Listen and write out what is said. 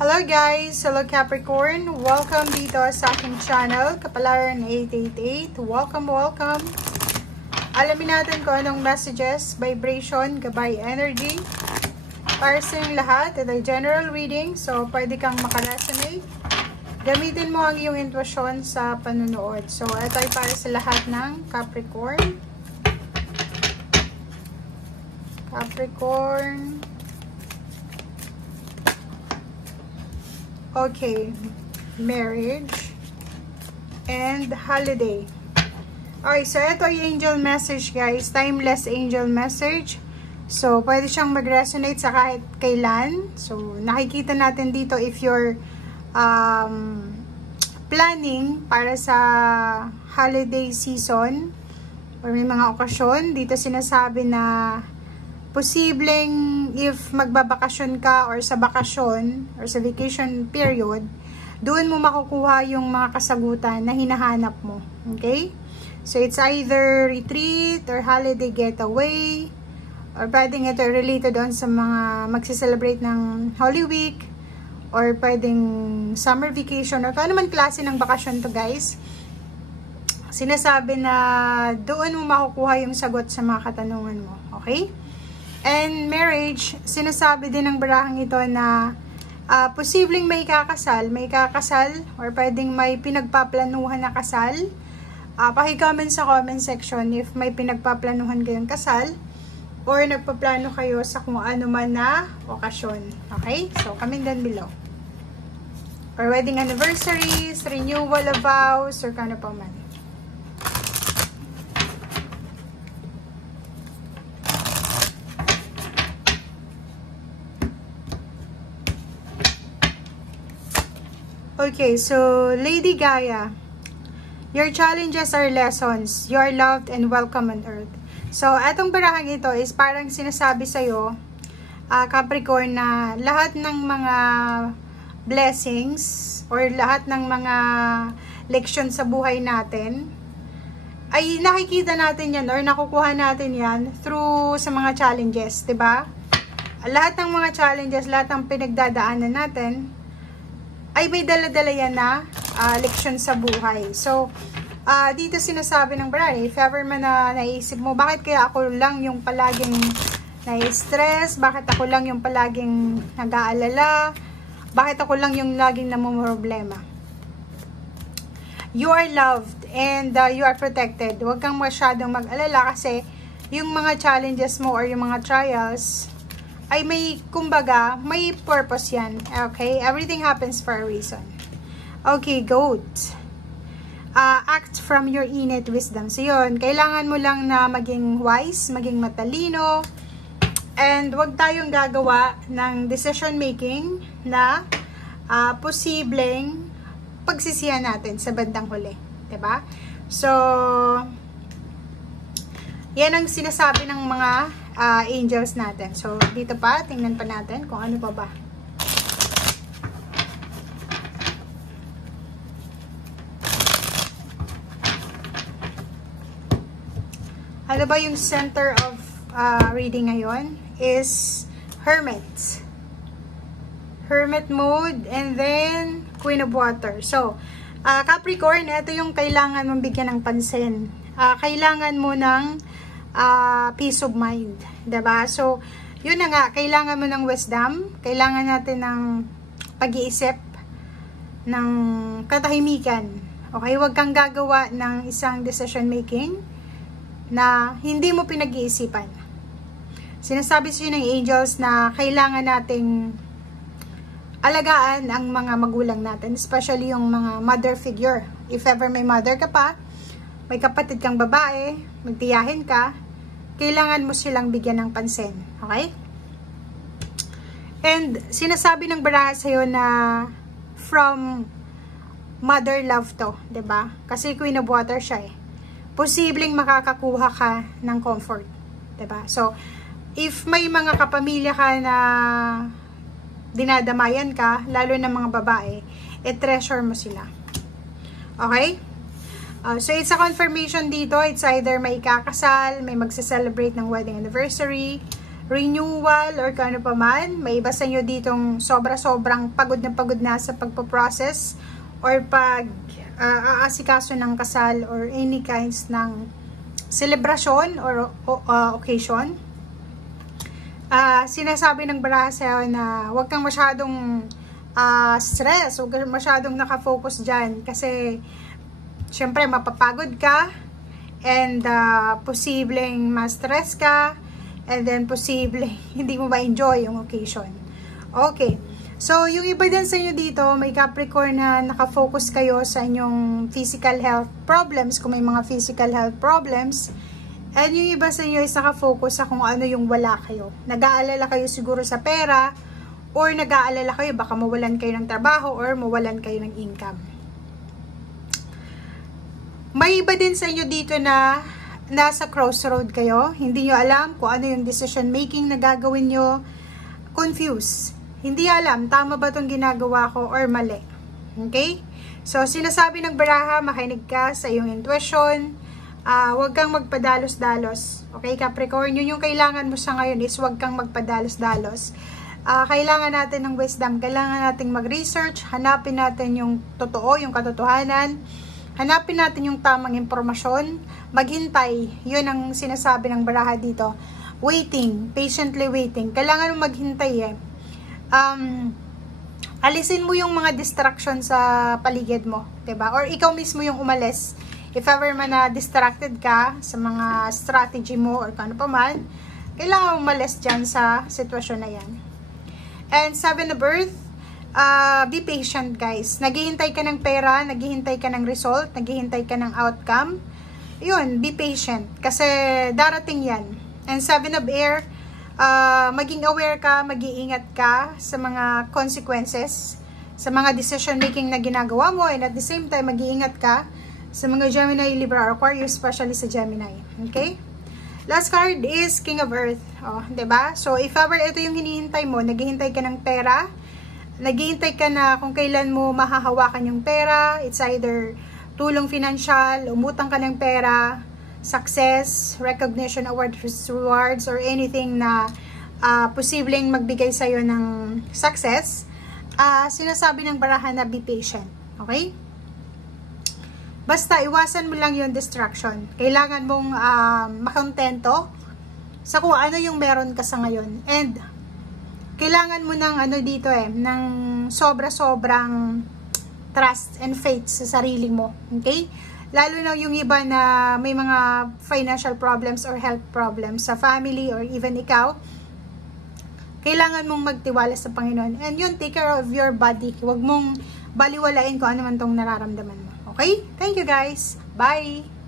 Hello guys! Hello Capricorn! Welcome dito sa aking channel, Kapalaran 888. Welcome! Alamin natin kung anong messages, vibration, gabay energy para sa inyong lahat. Ito ay general reading, so pwede kang makaresonate. Gamitin mo ang iyong intuition sa panunood. So ito ay para sa lahat ng Capricorn. Okay, marriage and holiday. Okay, so ito ay angel message guys, timeless angel message. So, pwede siyang mag-resonate sa kahit kailan. So, nakikita natin dito if you're planning para sa holiday season or may mga okasyon. Dito sinasabi na posibleng if magbabakasyon ka or sa bakasyon or sa vacation period, doon mo makukuha yung mga kasagutan na hinahanap mo. Okay? So, it's either retreat or holiday getaway or pwedeng ito related on sa mga magsiselebrate ng Holy Week or pwedeng summer vacation or kung ano man klase ng bakasyon to guys. Sinasabi na doon mo makukuha yung sagot sa mga katanungan mo. Okay? And marriage, sinasabi din ng barahang ito na posibleng may kakasal or pwedeng may pinagpaplanuhan na kasal. Paki-comment sa comment section if may pinagpaplanuhan kayong kasal or nagpaplano kayo sa kung ano man na okasyon. Okay? So, comment down below. Or wedding anniversaries, renewal of vows, or kano pa man. Okay, so Lady Gaia, your challenges are lessons. You are loved and welcome on earth. So, atong barahang ito is parang sinasabi sa'yo, Capricorn, na lahat ng mga blessings or lahat ng mga leksyon sa buhay natin ay nakikita natin yan or nakukuha natin yan through sa mga challenges, diba? Lahat ng mga challenges, lahat ng pinagdadaanan natin ay may dala-dala yan na leksyon sa buhay. So, dito sinasabi ng Barari, if ever man na naisip mo, bakit kaya ako lang yung palaging na-stress? Bakit ako lang yung palaging nag-aalala? Bakit ako lang yung laging namumroblema? You are loved and you are protected. Huwag kang masyadong mag-alala kasi yung mga challenges mo or yung mga trials ay may, kumbaga, may purpose yan. Okay? Everything happens for a reason. Okay, goat. Act from your innate wisdom. So, yun. Kailangan mo lang na maging wise, maging matalino, and wag tayong gagawa ng decision making na posibleng pagsisihan natin sa bandang huli. Diba? So, yan ang sinasabi ng mga angels natin. So, dito pa, tingnan pa natin kung ano pa ba. Ano ba yung center of reading ngayon? Is Hermit. Hermit mode, and then Queen of Water. So, Capricorn, ito yung kailangan mong bigyan ng pansin. Kailangan mo ng peace of mind, diba? So, yun na nga, kailangan mo ng wisdom, kailangan natin ng pag-iisip, ng katahimikan. Okay, huwag kang gagawa ng isang decision making na hindi mo pinag-iisipan. Sinasabi sa ng angels na kailangan nating alagaan ang mga magulang natin, especially yung mga mother figure. If ever may mother ka pa, may kapatid kang babae, magtiyahin ka, kailangan mo silang bigyan ng pansin. Okay? And sinasabi ng baraha sa'yo na from mother love to, diba? Kasi Queen of Water siya eh. Posibleng makakakuha ka ng comfort. Diba? So, if may mga kapamilya ka na dinadamayan ka, lalo na mga babae, treasure mo sila. Okay? So, it's a confirmation dito. It's either may kakasal, may magse-celebrate ng wedding anniversary, renewal or kung ano pa man. May iba sa inyo ditong sobrang pagod na sa pagpaprocess or aasikaso ng kasal or any kinds ng celebration or occasion. Sinasabi ng baraha sa'yo na huwag kang masyadong stress, huwag kang masyadong nakafocus dyan kasi syempre mapapagod ka and posibleng ma-stress ka and then posibleng hindi mo ma-enjoy yung occasion. Okay. So, yung iba din sa inyo dito, may Capricorn na nakafocus kayo sa inyong physical health problems, kung may mga physical health problems. And yung iba sa inyo is nakafocus sa kung ano yung wala kayo. Nag-aalala kayo siguro sa pera, or nag-aalala kayo baka mawalan kayo ng trabaho or mawalan kayo ng income. May iba din sa inyo dito na nasa crossroad kayo. Hindi nyo alam kung ano yung decision making na gagawin nyo. Confused. Hindi alam, tama ba itong ginagawa ko or mali. Okay? So, sinasabi ng baraha, makinig ka sa iyong intuition. Huwag kang magpadalos-dalos. Okay, Capricorn? Yun yung kailangan mo sa ngayon is huwag kang magpadalos-dalos. Kailangan natin ng wisdom. Kailangan natin mag-research. Hanapin natin yung totoo, yung katotohanan. Hanapin natin yung tamang impormasyon. Maghintay. Yun ang sinasabi ng baraha dito. Waiting. Patiently waiting. Kailangan mo maghintay eh. Alisin mo yung mga distraction sa paligid mo, 'di ba? Or ikaw mismo yung umalis. If ever man na distracted ka sa mga strategy mo or kano pa man, kailangan umalis dyan sa sitwasyon na yan. And 7 of Earth, be patient guys. Naghihintay ka ng pera, naghihintay ka ng result, naghihintay ka ng outcome. Yun, be patient. Kasi darating yan. And 7 of Air, maging aware ka, mag-iingat ka sa mga consequences, sa mga decision making na ginagawa mo, and at the same time, mag-iingat ka sa mga Gemini, Libra, Aquarius, especially sa Gemini. Okay? Last card is King of Earth. Oh, 'di ba? So, if ever ito yung hinihintay mo, naghihintay ka ng pera, naghihintay ka na kung kailan mo mahahawakan yung pera, it's either tulong financial, umutang ka ng pera, success, recognition, awards, rewards, or anything na posibleng magbigay sa'yo ng success, sinasabi ng baraha na be patient. Okay? Basta, iwasan mo lang yung distraction. Kailangan mong makontento sa kung ano yung meron ka sa ngayon. And, kailangan mo ng ng sobra-sobrang trust and faith sa sarili mo. Okay? Lalo na yung iba na may mga financial problems or health problems sa family or even ikaw, kailangan mong magtiwala sa Panginoon. And yun, take care of your body. Huwag mong baliwalain kung ano man tong nararamdaman mo. Okay? Thank you guys. Bye!